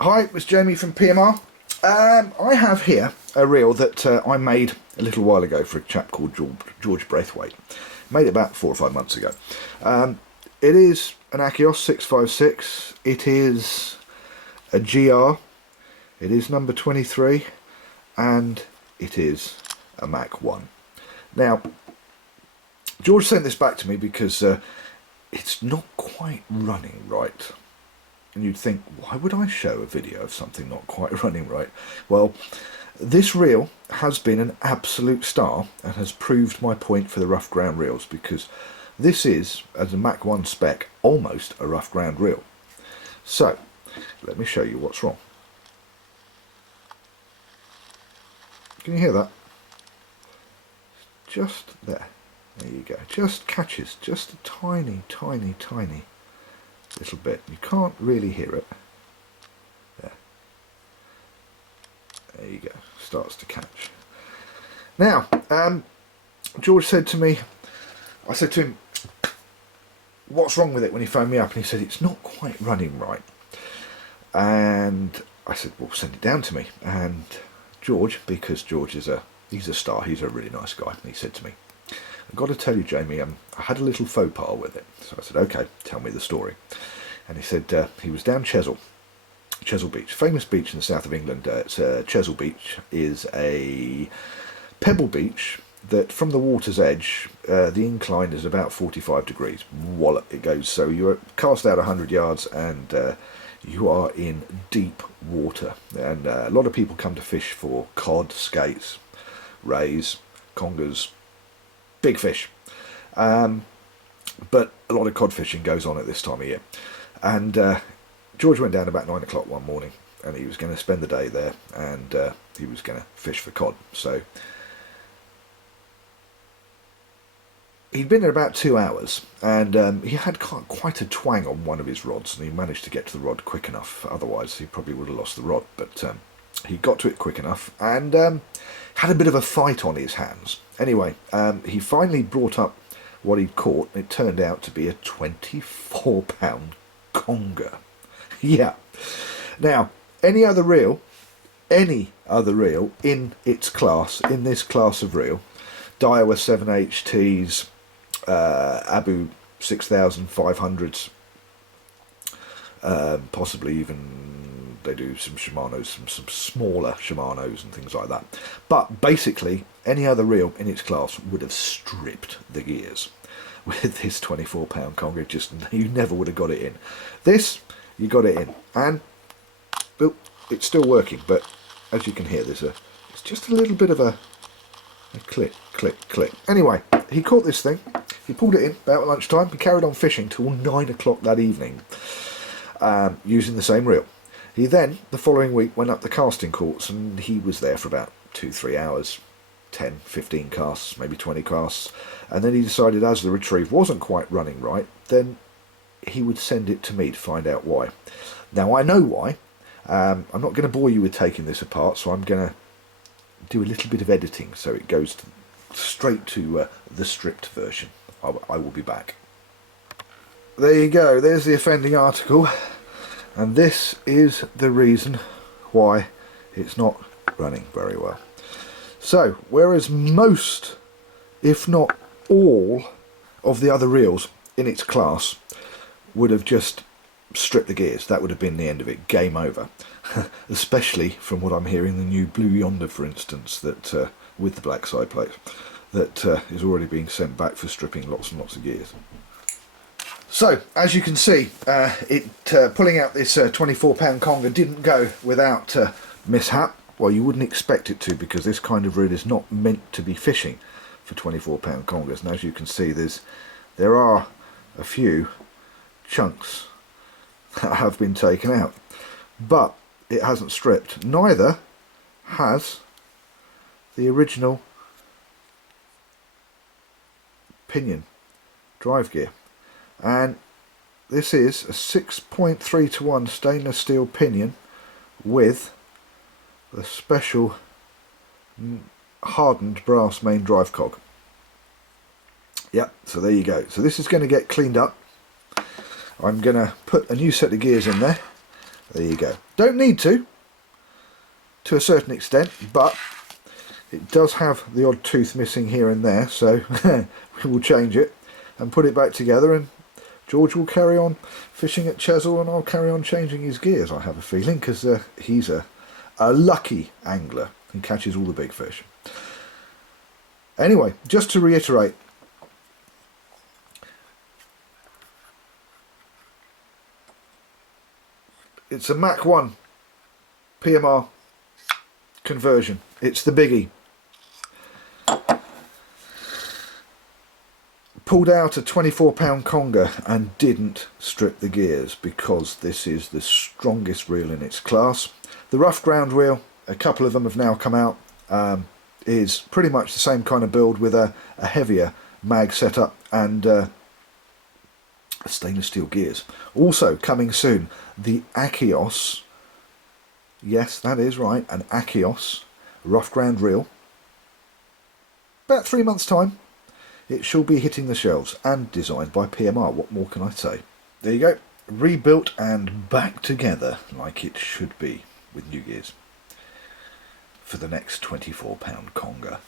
Hi, it's Jamie from PMR. I have here a reel that I made a little while ago for a chap called George Braithwaite. Made it about 4 or 5 months ago. It is an Akios 656. It is a GR. It is number 23, and it is a Mach 1. Now, George sent this back to me because it's not quite running right. And you'd think, why would I show a video of something not quite running right? Well, this reel has been an absolute star and has proved my point for the rough ground reels, because this is, as a Mach 1 spec, almost a rough ground reel. So, let me show you what's wrong. Can you hear that? Just there. There you go. Just catches just a tiny, tiny, tiny little bit. You can't really hear it. There you go. Starts to catch. Now, George said to me, I said to him, what's wrong with it, when he phoned me up, and he said it's not quite running right. And I said, well, send it down to me. And George, because George he's a star, he's a really nice guy, and he said to me, I've got to tell you, Jamie, I had a little faux pas with it. So I said, okay, tell me the story. And he said he was down Chesil Beach, famous beach in the south of England. Chesil Beach is a pebble beach that, from the water's edge, the incline is about 45 degrees. Wallop it goes. So you're cast out 100 yards and you are in deep water. And a lot of people come to fish for cod, skates, rays, congers, big fish. But a lot of cod fishing goes on at this time of year. And George went down about 9 o'clock one morning, and he was going to spend the day there, and he was going to fish for cod. So he'd been there about 2 hours, and he had quite a twang on one of his rods, and he managed to get to the rod quick enough. Otherwise he probably would have lost the rod, but he got to it quick enough, and had a bit of a fight on his hands. Anyway, he finally brought up what he'd caught, and it turned out to be a 24-pound conger. Yeah. Now, any other reel in its class, in this class of reel, Daiwa 7HTs, Abu 6500s, possibly even they do some Shimano's, some smaller Shimano's and things like that. But basically, any other reel in its class would have stripped the gears. With this 24-pound conger, you never would have got it in. This, you got it in, and well, it's still working. But as you can hear, it's just a little bit of a click, click, click. Anyway, he caught this thing. He pulled it in about lunchtime. He carried on fishing till 9 o'clock that evening, using the same reel. He then, the following week, went up the casting courts, and he was there for about 2-3 hours. 10, 15 casts, maybe 20 casts, and then he decided, as the retrieve wasn't quite running right, then he would send it to me to find out why. Now, I know why. I'm not going to bore you with taking this apart, so I'm going to do a little bit of editing so it goes straight to the stripped version. I will be back. There you go, there's the offending article, and this is the reason why it's not running very well. So, whereas most, if not all, of the other reels in its class would have just stripped the gears, that would have been the end of it, game over. Especially from what I'm hearing, the new Blue Yonder, for instance, that with the black side plates, that is already being sent back for stripping lots and lots of gears. So, as you can see, pulling out this 24-pound conger didn't go without mishap. Well, you wouldn't expect it to, because this kind of reel is not meant to be fishing for 24-pound congers. And as you can see, there are a few chunks that have been taken out, but it hasn't stripped. Neither has the original pinion drive gear. And this is a 6.3:1 stainless steel pinion with the special hardened brass main drive cog. Yeah, so there you go. So this is going to get cleaned up. I'm going to put a new set of gears in there, There you go. Don't need to a certain extent, but it does have the odd tooth missing here and there, so we will change it and put it back together, and George will carry on fishing at Chesil, and I'll carry on changing his gears, I have a feeling, because he's a lucky angler and catches all the big fish. Anyway, just to reiterate, it's a Mach 1 PMR conversion. It's the biggie. Pulled out a 24-pound conger and didn't strip the gears because this is the strongest reel in its class. The rough ground reel, a couple of them have now come out, is pretty much the same kind of build with a heavier mag setup and stainless steel gears. Also coming soon, the Akios, yes that is right, an Akios rough ground reel. About 3 months time it shall be hitting the shelves, and designed by PMR. What more can I say? There you go, rebuilt and back together like it should be with new gears for the next 24-pound conger.